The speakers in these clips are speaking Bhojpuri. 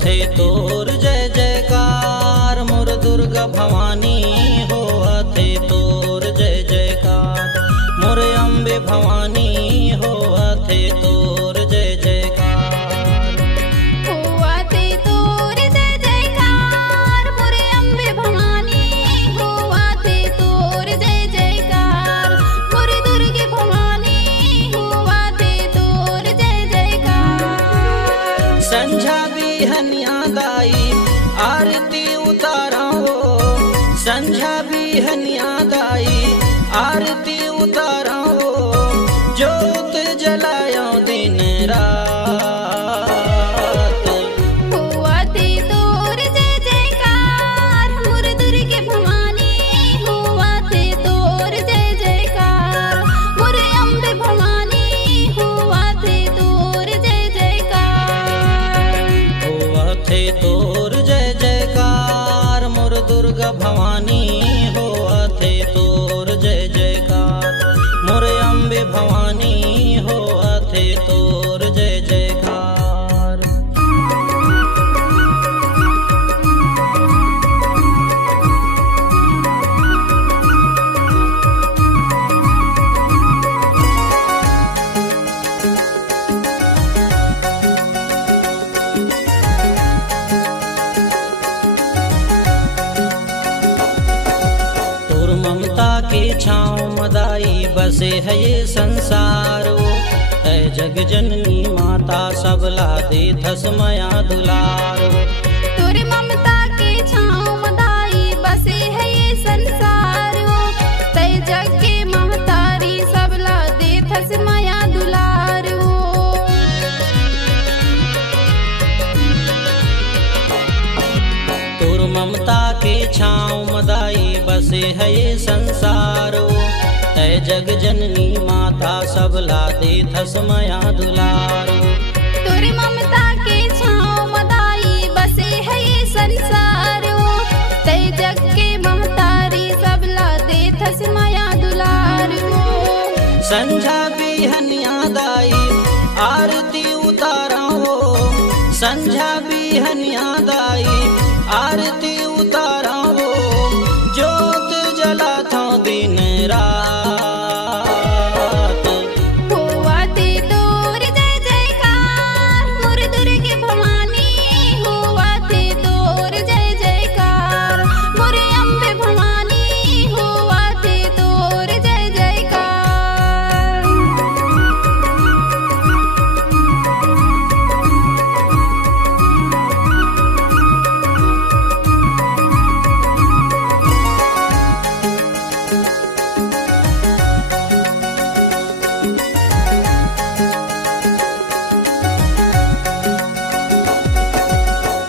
होवथे तोर जय जयकार मोर दुर्गा भवानी होवथे तोर जय जयकार मोर अम्बे भवानी होवथे तोर जय जयकार। होवथे तोर जय जयकार मोर अम्बे भवानी होवथे तोर जय जयकार मोर दुर्गे भवानी होवथे तोर जय जयकार। संझा बिहनिया दाई आरती उतारो संझा बिहनिया दाई आरती उतारो जोत जलायो दिन रात। होवथे तोर जय जयकार मोर दुर्गे भवानी होवथे तोर जय जयकार मोर अम्बे भवानी होवथे तोर जय जयकार। होवथे तोर जय जयकार मोर दुर्गा भवानी होवथे तोर जय जयकार मोर अम्बे भवानी होवथे तोर जय जयकार। तोर ममता के छाँव मदाई बसे है ये संसारो ऐ जग जननी माता सबला दे थस मया दुलारो। तोर ममता के छाँव मदाई बसे है ये संसारो तै जग के महतारी सबला देथस माया दुलारो। तोर ममता के छाँव मदाई बसे है ये संसारो ऐ जग जननी माता सबला दे थस मया दुलारो। तोर ममता के छाँव मदाई बसे है ये संसारो तै जग के महतारी सबला देथस माया दुलारो। संझा बिहनिया दाई आरती उतारो संझा बिहनिया दाई आरती उतारो जोत जलाथो दिन रात। होवथे तोर जय जयकार मोर दुर्गे भवानी होवथे तोर जय जयकार मोर अम्बे भवानी होवथे तोर जय जयकार।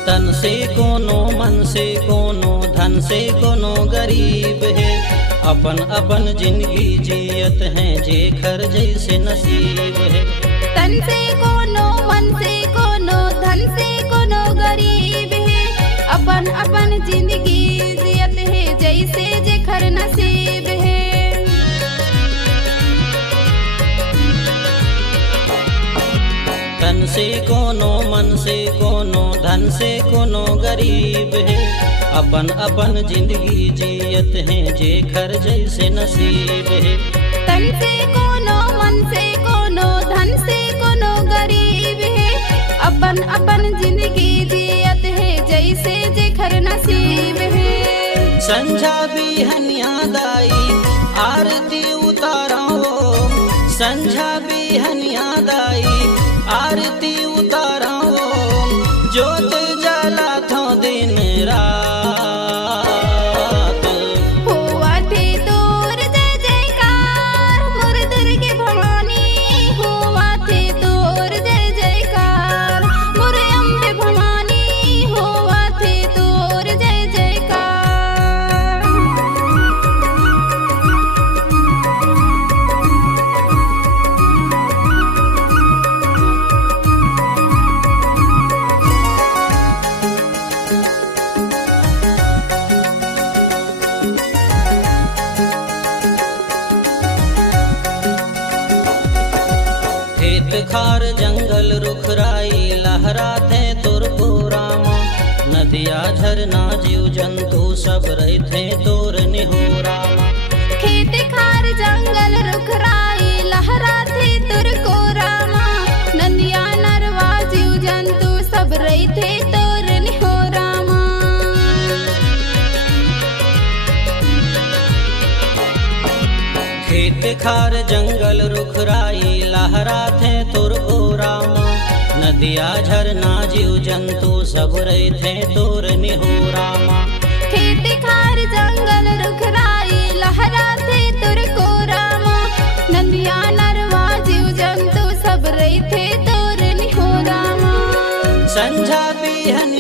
तन से कोनो मन से कोनो धन से कोनो गरीब है अपन अपन जिंदगी जियत हैं जे खर जैसे नसीब है। तन से कोनो मन से कोनो धन से कोनो गरीब है अपन अपन जिंदगी जियत है जैसे जेखर नसीब है। तन से कोनो मन से कोनो धन से कोनो गरीब है अपन अपन जिंदगी जियत हैं जे खर जैसे नसीब है। तन से कोनो मन से कोनो धन से कोनो गरीब है अपन अपन जिंदगी जियत है जैसे जेखर नसीब है। संझा बिहनिया दाई आरती उतारो संझा बिहनिया दाई आरती उतारो जोत जलाथो दिन रात। होवथे तोर जय जयकार मोर दुर्गे भवानी होवथे तोर जय जयकार मोर अम्बे भवानी होवथे तोर जय जयकार। खेत खार जंगल रुखराई लहराते तुर पूरा नदिया झरना जीव जंतु सब रहते तोर निहोरा माँ। खेत खार जंगल रुखराई लहराते तुर को रामा, नदिया नरवा जीव जंतु सब रहते तोर निहो रामा। खेत खार जंगल रुखराई लहराते तुर को रामा, नदिया झरना जीव जंतु सब रहते तोर निहोरा माँ। खेत खार जंगल रुखराई लहराते तुर को रामा, नदिया नरवा जीव जंतु सब रहते तोर निहो रामा। संझा बिहन